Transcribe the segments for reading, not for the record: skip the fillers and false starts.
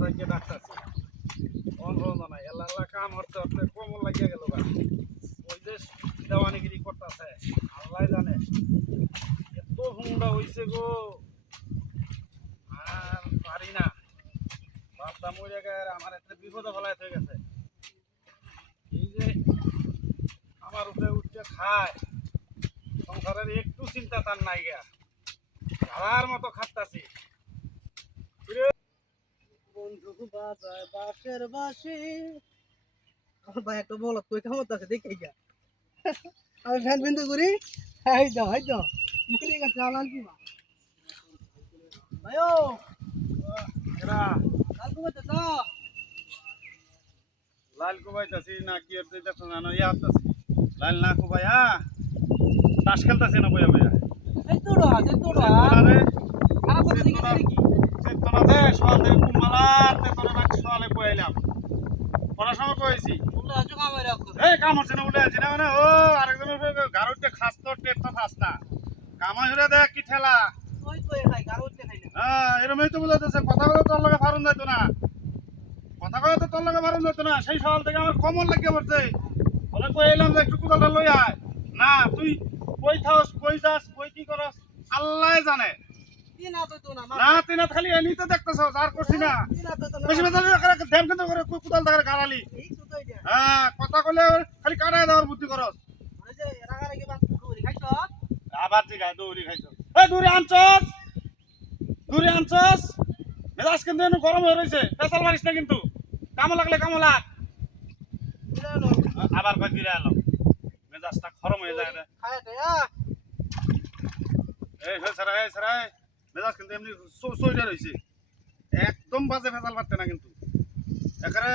থেকে ডাক্তারছি অন্ধ নাই এলা কাম হচ্ছে হচ্ছে কোমর লাগিয়ে গেল ওই যে দেওয়ানিগিরি করতেছে আল্লাহ জানে এত হুন্ডা হইছে গো আর পারি না বাপটা মরে গেছে আমার একটা বিপদে ফেলায় হয়ে গেছে এই যে আমার উপরে উঠে খায় সংসারের একটু চিন্তা তার নাই গা সারার মতো খাটতাছি বন্ধু বাজায় বাঁশের বাঁশি আমার ভাই একটা বলত কই কেমন আছে দেখে গা আমি ফ্যান বিন্দু করি হাই দাও মুখে গা চালান কি ভাইও এরা কাল কবে তো লাল কুবাইতাছি না কি হচ্ছে দেখো না ইয়া হতাছি লাল না কুবাইয়া তাস খেলতাছি না বইয়া বইয়া এই তোড়া আরে খারাপ করে দেখি নাকি চেতনা দে সকাল থেকে কুমালার চেতনা রাখ সকালে কইলাম পড়াশোনা কইছি বললে আজ কামে রাখো এই কাম হচ্ছে না বলে আছি না মানে ও আরেকজনের গারুতে খাস তো টেটটা খাস না কামাই হলে দেখ কি ঠেলা ওই কই খাই গার উঠতে খাই না হ্যাঁ এরমই তো বুঝাইতেছে কথা বলে তোর লগে ফারুন যাইতো না কথা বলে তো তোর লগে ফারুন যাইতো না সেই সকাল থেকে আমার কমল লাগিয়ে পড়ছে বলে কইলাম যে একটু কোদালটা লই আয় না তুই কই থাকস কই যাস কই কি করস আল্লাহ জানে তিনা তো না না তুই না খালি এনি তো দেখতেছ আর করছি না তিনা তো না বেশি বেশি ধ্যান কিন্তু করে কোদাল দাঁড়া গাড়ালি এই তো এটা হ্যাঁ কথা কইলে খালি কাটায় দেওয়ার বুদ্ধি করস ওই যে রাগা রাগি বাস করি খাইছো আবার ঠিক আছে দৌড়ি খাইছ এই দৌড়ি আনছস মেজাজ কিন্তু এনে গরম হয়ে রয়েছে পেছাল মারিস না কিন্তু কামো লাগলে কামো লাগ আবার কই ফিরে এলো মেজাজটা গরম হয়ে যায় রে খায় দেয়া এই সরা মেজাজ কিন্তু এমনি সইটা রয়েছে একদম বাজে ফেসাল পারতে না কিন্তু একারে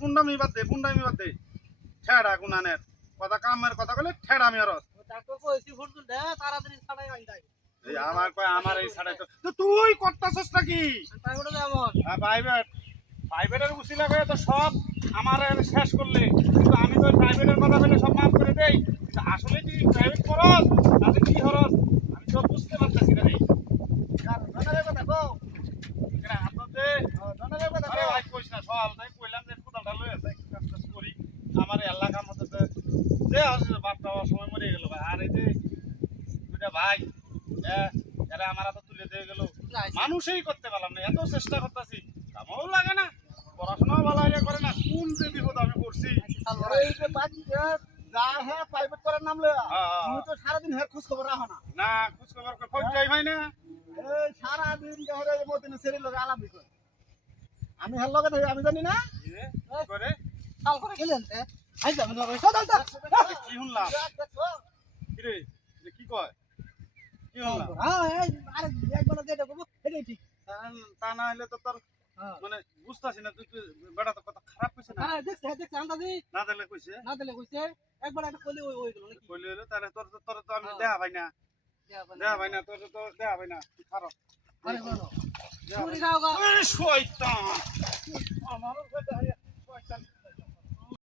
ফুন্ডা মি বাদ দে ঠেড়া গুনানের কথা কামের কথা কইলে ঠেড়া আমি আর ডাক্তার কইছি ফোন দে তাড়াতাড়ি ছাড়াই আই যাই এই আমার কয় আমার এই ছাড়াই তো তুই করতাছস নাকি প্রাইভেটে যেমন হ্যাঁ প্রাইভেটের উসিলা করে তো সব আমার শেষ করলে কিন্তু আমি তো প্রাইভেটের কথা বলে সব মাফ করে দেই কিন্তু আসলে তুই প্রাইভেট করস তাতে কি হরস আমি তো বুঝতে পারতেছি না রে ধন্যবাদ কথা কও এরা আপনাতে ধন্যবাদ কথা আরে ভাই কইছ না সকাল থেকে কইলাম যে কোদালটা লই আছে কাজ করি আমার এলাকা মতো যে আসলে বাপটা সময় মরে গেল ভাই আর এই যে দুইটা ভাই এরা আমার হাতে তুলে দিয়ে গেল মানুষই করতে পারলাম না এত চেষ্টা করতেছি কামও লাগে না পড়াশোনাও ভালো হয়ে করে না কোন যে বিপদ আমি করছি এই যে বাকি যা হ্যাঁ প্রাইভেট করার নাম লয়া তুমি তো সারা দিন হের খোঁজ খবর রাখো না না খোঁজ খবর কই যাই ভাই না এই সারা দিন গহরে মতিনে সেরি লগে আলাপ কর আমি হের লগে থাকি আমি জানি না করে কাল করে গেলেন তে আই যাবেন লগে সদাল তা কি শুনলাম কি রে কি কয় কি শুনলাম হ্যাঁ এই আরে একবার যেটা করব এটাই ঠিক তা না হলে তো তোর মানে বুঝতাছি না তুই বেটা তো কথা খারাপ কইছে না হ্যাঁ দেখছ আন্দাজি না দিলে কইছে কইছে একবার একটা কইলে ওই গেল নাকি কইলে হলো তাহলে তোর তো আমি দেখা ভাই না দেখা ভাই না তোর তো দেখা ভাই না তুই খারাপ আরে বলো চুরি খাও গা শয়তান আমারও কথা